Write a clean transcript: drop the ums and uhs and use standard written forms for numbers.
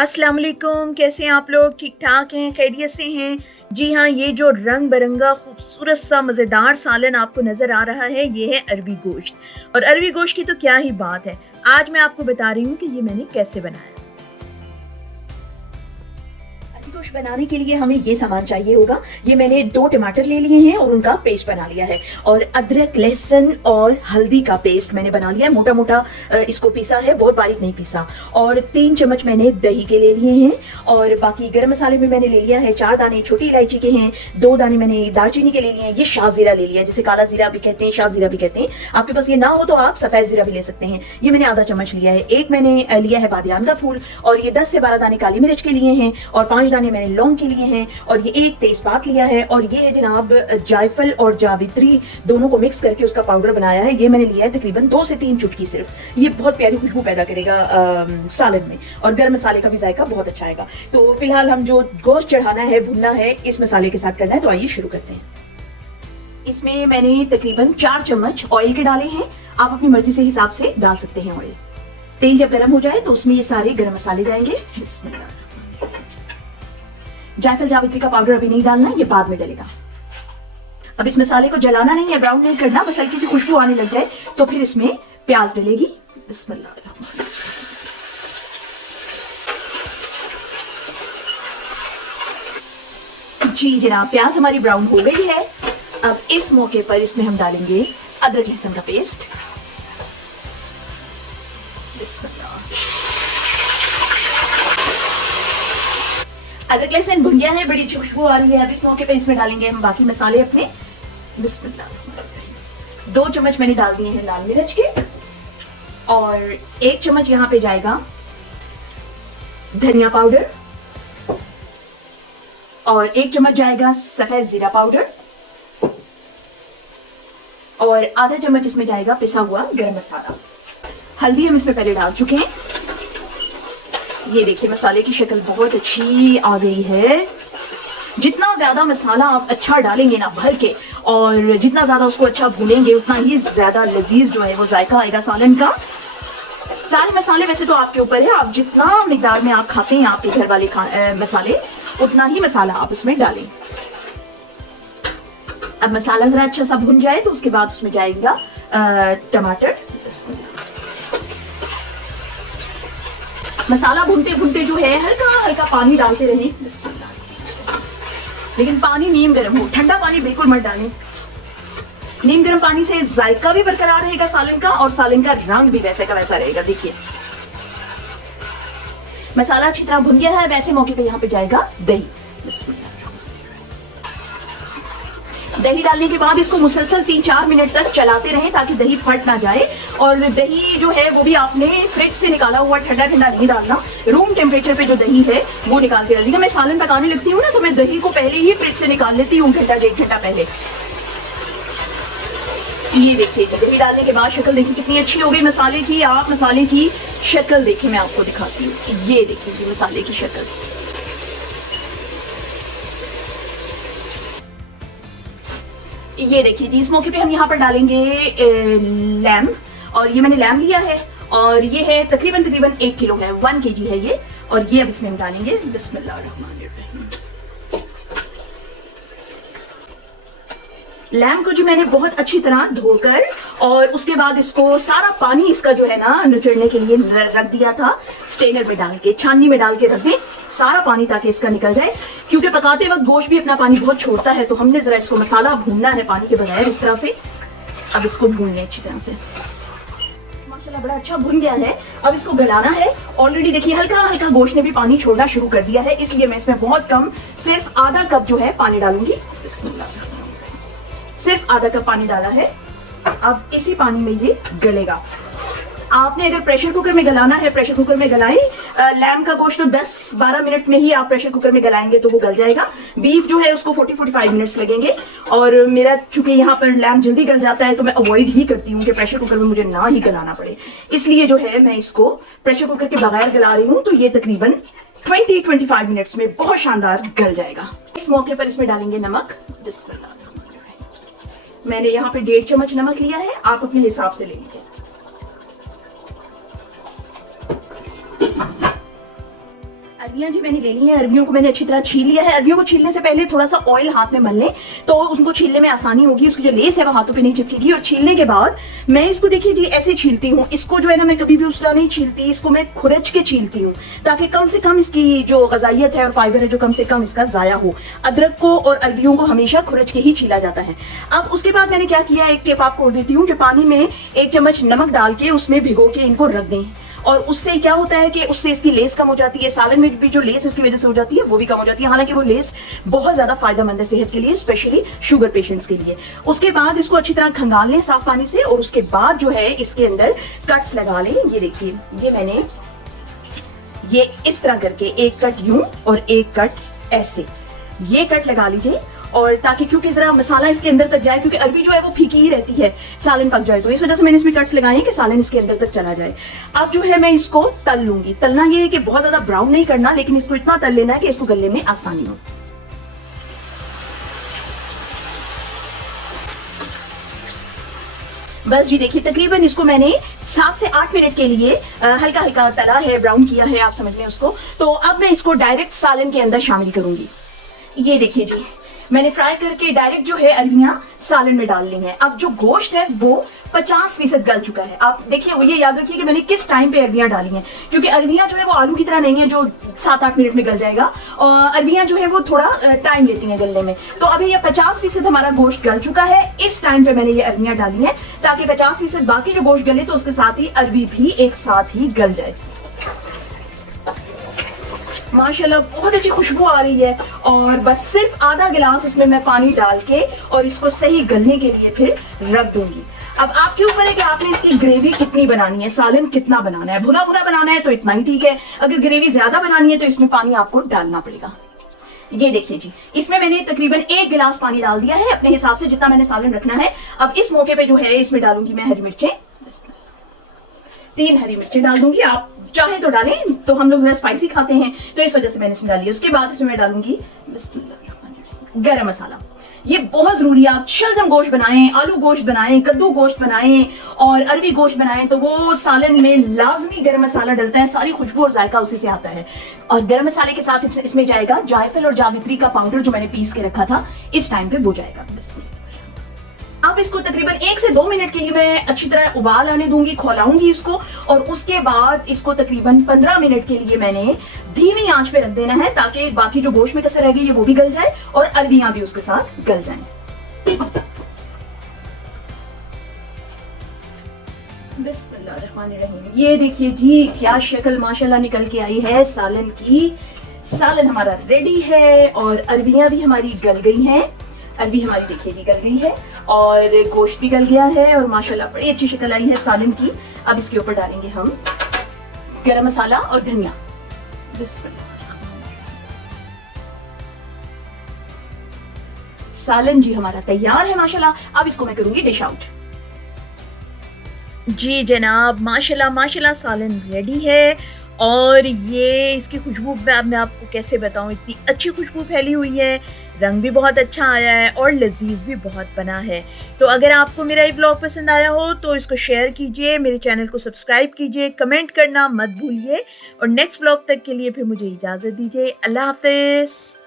अस्सलाम वालेकुम, कैसे हैं आप लोग? ठीक-ठाक हैं, खैरियत से हैं? जी हाँ, ये जो रंग-बिरंगा खूबसूरत सा मज़ेदार सालन आपको नज़र आ रहा है, ये है अरवी गोश्त और अरवी गोश्त की तो क्या ही बात है। आज मैं आपको बता रही हूँ कि ये मैंने कैसे बनाया। अरवी गोश्त बनाने के लिए हमें ये सामान चाहिए होगा। ये मैंने 2 टमाटर ले लिए हैं और उनका पेस्ट बना लिया है और अदरक, लहसुन और हल्दी का पेस्ट मैंने बना लिया है। मोटा-मोटा इसको पीसा है, बहुत बारीक नहीं पीसा। और 3 चम्मच मैंने दही के ले लिए हैं और बाकी गरम मसाले में मैंने ले लिया है 4 दाने छोटी इलायची के हैं, 2 दाने मैंने दालचीनी के ले लिए हैं। ये शाज़ीरा ले लिया है, जिसे काला जीरा भी कहते हैं, शाज़ीरा भी कहते हैं। आपके पास ये ना हो तो आप सफ़ेद जीरा भी ले सकते हैं। ये मैंने आधा चम्मच लिया है। एक मैंने लिया है बादियान का फूल और ये 10 से 12 दाने काली मिर्च के लिए हैं और 5 दाने मैंने लौंग के लिए हैं और ये एक तेजपात लिया है और ये है जनाब जायफल और जावित्री दोनों को मिक्स करके उसका पाउडर बनाया है। ये मैंने लिया है तकरीबन 2 से 3 चुटकी सिर्फ। ये बहुत प्यारी खुशबू पैदा करेगा सालन में और गरम मसाले का भी जायका बहुत अच्छा आएगा। तो फिलहाल हम जो गोश्त चढ़ाना है, भुनना है, इस मसाले के साथ करना है। तो आइए शुरू करते हैं। इसमें मैंने तकरीबन 4 चम्मच ऑयल के डाले हैं। आप अपनी मर्जी से हिसाब से डाल सकते हैं ऑयल। तेल जब गर्म हो जाए तो उसमें ये सारे गरम मसाले जाएंगे। बिस्मिल्लाह। जायफल जावित्री का पाउडर अभी नहीं डालना, ये बाद में डलेगा। अब इस मसाले को जलाना नहीं है, ब्राउन नहीं करना, बस हल्की सी खुशबू आने लग जाए तो फिर इसमें प्याज डलेगी। बिस्मिल्लाह। जी जनाब, प्याज हमारी ब्राउन हो गई है। अब इस मौके पर इसमें हम डालेंगे अदरक लहसुन का पेस्ट। बिस्मिल्लाह। अदरक लहसुन भुन गया है, बड़ी अच्छी खुशबू आ रही है। अब इस मौके पे इसमें डालेंगे हम बाकी मसाले अपने। बिस्मिल्लाह। 2 चम्मच मैंने डाल दिए हैं लाल मिर्च के और 1 चम्मच यहाँ पे जाएगा धनिया पाउडर और 1 चम्मच जाएगा सफेद जीरा पाउडर और आधा चम्मच इसमें जाएगा पिसा हुआ गरम मसाला। हल्दी हम इसमें पहले डाल चुके हैं। ये देखिए मसाले की शक्ल बहुत अच्छी आ गई है। जितना ज्यादा मसाला आप अच्छा डालेंगे ना भर के और जितना ज्यादा उसको अच्छा भूनेंगे उतना ही ज्यादा लजीज जो है वो जायका आएगा सालन का। सारे मसाले वैसे तो आपके ऊपर है, आप जितना मिकदार में आप खाते हैं आपके घर वाले मसाले उतना ही मसाला आप उसमें डालें। अब मसाला जरा अच्छा सा भुन जाए तो उसके बाद उसमें जाएगा टमाटर। मसाला भूनते भूनते जो है हल्का हल्का पानी डालते रहें। लेकिन पानी नीम गर्म हो, ठंडा पानी बिल्कुल मत डालें। नीम गर्म पानी से जायका भी बरकरार रहेगा सालन का और सालन का रंग भी वैसे का वैसा रहेगा। देखिए मसाला अच्छी तरह भुन गया है। वैसे मौके पे यहाँ पे जाएगा दही। दही डालने के बाद इसको मुसलसल 3-4 मिनट तक चलाते रहें ताकि दही फट ना जाए। और दही जो है वो भी आपने फ्रिज से निकाला हुआ ठंडा ठंडा नहीं डालना, रूम टेम्परेचर पे जो दही है वो निकाल के डालिएगा। मैं सालन पकाने लगती हूँ ना तो मैं दही को पहले ही फ्रिज से निकाल लेती हूँ, घंटा 1.5 घंटा पहले। ये देखिए दही डालने के बाद शक्ल देखिए कितनी अच्छी हो गई मसाले की। आप मसाले की शक्ल देखिए, मैं आपको दिखाती हूँ। ये देखिए मसाले की शक्ल। ये देखिए जी, इस मौके पे हम यहाँ पर डालेंगे लैम्ब और ये मैंने लैम्ब लिया है और ये है तकरीबन 1 किलो है, 1 kg है ये। और ये अब इसमें हम डालेंगे बिस्मिल्लाहिर्रहमानिर्रहीम। लैम्ब को जो मैंने बहुत अच्छी तरह धोकर और उसके बाद इसको सारा पानी इसका जो है ना निचोड़ने के लिए रख दिया था स्ट्रेनर में डाल के, छाननी में डाल के रख दें सारा पानी ताकि इसका निकल जाए, क्योंकि पकाते वक्त गोश्त भी अपना पानी बहुत छोड़ता है। तो हमने जरा इसको मसाला भूनना है पानी के बगैर इस तरह से। अब इसको भून लें अच्छी तरह से। माशाल्लाह बड़ा अच्छा भुन गया है। अब इसको गलाना है। ऑलरेडी देखिए हल्का हल्का गोश्त ने भी पानी छोड़ना शुरू कर दिया है, इसलिए मैं इसमें बहुत कम सिर्फ आधा कप जो है पानी डालूंगी। सिर्फ आधा कप पानी डाला है। अब इसी पानी में ये गलेगा। आपने अगर प्रेशर कुकर में गलाना है, प्रेशर कुकर में गलाएं। लैम्ब का गोश्त तो 10-12 मिनट में ही आप प्रेशर कुकर में गलाएंगे तो वो गल जाएगा। बीफ जो है उसको 40-45 मिनट्स लगेंगे और मेरा चूंकि यहाँ पर लैम्ब जल्दी गल जाता है तो मैं अवॉइड ही करती हूँ कि प्रेशर कुकर में मुझे ना ही गलाना पड़े, इसलिए जो है मैं इसको प्रेशर कुकर के बगैर गला रही हूँ। तो ये तकरीबन 20-25 मिनट्स में बहुत शानदार गल जाएगा। इस मौके पर इसमें डालेंगे नमक। बिस्मिल्लाह। मैंने यहाँ पे 1.5 चम्मच नमक लिया है, आप अपने हिसाब से ले लीजिए। अरबियां जी मैंने ले ली हैं। अरबियों को मैंने अच्छी तरह छील लिया है। अरबियों को छीलने से पहले थोड़ा सा ऑयल हाथ में मल लें तो उनको छीलने में आसानी होगी, उसकी जो लेस है वो हाथों पे नहीं चिपकेगी। और छीलने के बाद मैं इसको देखिए जी ऐसे छीलती हूँ। इसको जो है ना मैं कभी भी उस तरह नहीं छीलती, इसको मैं खुरच के छीलती हूँ ताकि कम से कम इसकी जो ग़ज़ाइयत है और फाइबर है जो कम से कम इसका ज़ाया हो। अदरक को और अरबियों को हमेशा खुरच के ही छीला जाता है। अब उसके बाद मैंने क्या किया, एक टिप आपको देती हूँ कि पानी में 1 चम्मच नमक डाल के उसमें भिगो के इनको रख दें। और उससे क्या होता है कि उससे इसकी लेस कम हो जाती है। सालन में भी जो लेस इसकी वजह से हो जाती है वो भी कम हो जाती है। हालांकि वो लेस बहुत ज्यादा फायदेमंद है सेहत के लिए, स्पेशली शुगर पेशेंट्स के लिए। उसके बाद इसको अच्छी तरह खंगाल लें साफ पानी से और उसके बाद जो है इसके अंदर कट्स लगा लें। ये देखिए ये मैंने ये इस तरह करके एक कट यूं और एक कट ऐसे, ये कट लगा लीजिए। और ताकि क्योंकि जरा मसाला इसके अंदर तक जाए, क्योंकि अरबी जो है वो फीकी ही रहती है, सालन पक जाए, तो इस वजह से मैंने इसमें कट्स लगाए हैं कि सालन इसके अंदर तक चला जाए। अब जो है मैं इसको तल लूंगी। तलना ये है कि बहुत ज्यादा ब्राउन नहीं करना, लेकिन इसको इतना तल लेना है कि इसको गलने में आसानी हो। बस जी देखिए तकरीबन इसको मैंने 7 से 8 मिनट के लिए हल्का हल्का तला है, ब्राउन किया है, आप समझ लें उसको। तो अब मैं इसको डायरेक्ट सालन के अंदर शामिल करूंगी। ये देखिए जी मैंने फ्राई करके डायरेक्ट जो है अरबियां सालन में डाल ली हैं। अब जो गोश्त है वो 50% गल चुका है। आप देखिए ये याद रखिए कि मैंने किस टाइम पे अरबियां डाली हैं, क्योंकि अरबियां जो है वो आलू की तरह नहीं है जो 7-8 मिनट में गल जाएगा। और अरबियां जो है वो थोड़ा टाइम लेती हैं गलने में। तो अभी ये 50% हमारा गोश्त गल चुका है। इस टाइम पे मैंने ये अरबियां डाली हैं ताकि 50% बाकी जो गोश्त गले तो उसके साथ ही अरबी भी एक साथ ही गल जाए। माशाल्लाह बहुत अच्छी खुशबू आ रही है। और बस सिर्फ आधा गिलास इसमें मैं पानी डाल के और इसको सही गलने के लिए फिर रख दूंगी। अब आपके ऊपर है कि आपने इसकी ग्रेवी कितनी बनानी है, सालन कितना बनाना है। भुना भुना बनाना है तो इतना ही ठीक है, अगर ग्रेवी ज्यादा बनानी है तो इसमें पानी आपको डालना पड़ेगा। ये देखिए जी इसमें मैंने तकरीबन 1 गिलास पानी डाल दिया है अपने हिसाब से जितना मैंने सालन रखना है। अब इस मौके पे जो है इसमें डालूंगी मैं हरी मिर्चें, 3 हरी मिर्चें डाल दूंगी। आप चाहे तो डालें, तो हम लोग जरा स्पाइसी खाते हैं तो इस वजह से मैंने इसमें डाली है। उसके बाद इसमें मैं डालूंगी गरम मसाला। ये बहुत जरूरी है। आप शलजम गोश्त बनाएं, आलू गोश्त बनाएं, कद्दू गोश्त बनाएं और अरबी गोश्त बनाएं तो वो सालन में लाजमी गरम मसाला डलता है। सारी खुशबू और जायका उसी से आता है। और गरम मसाले के साथ इसमें जाएगा जायफल और जावित्री का पाउडर जो मैंने पीस के रखा था, इस टाइम पे वो जाएगा। अब इसको तकरीबन 1 से 2 मिनट के लिए मैं अच्छी तरह उबाल आने दूंगी, खौलाऊंगी इसको। और उसके बाद इसको तकरीबन 15 मिनट के लिए मैंने धीमी आंच पे रख देना है ताकि बाकी जो गोश्त में कसर रह गई है वो भी गल जाए और अरबियां भी उसके साथ गल जाएं। बिस्मिल्लाहिर्रहमानिर्रहीम। ये देखिए जी क्या शक्ल माशाल्लाह निकल के आई है सालन की। सालन हमारा रेडी है और अरबियां भी हमारी गल गई हैं। अरबी हमारी देखिए जी गल गई है और गोश्त भी गल गया है और माशाल्लाह बड़ी अच्छी शक्ल आई है सालन की। अब इसके ऊपर डालेंगे हम गरम मसाला और धनिया। सालन जी हमारा तैयार है माशाल्लाह। अब इसको मैं करूंगी डिश आउट। जी जनाब माशाल्लाह माशाल्लाह सालन रेडी है। और ये इसकी खुशबू मैं आपको कैसे बताऊं, इतनी अच्छी खुशबू फैली हुई है, रंग भी बहुत अच्छा आया है और लजीज भी बहुत बना है। तो अगर आपको मेरा ये व्लॉग पसंद आया हो तो इसको शेयर कीजिए, मेरे चैनल को सब्सक्राइब कीजिए, कमेंट करना मत भूलिए। और नेक्स्ट व्लॉग तक के लिए फिर मुझे इजाज़त दीजिए। अल्लाह हाफिज़।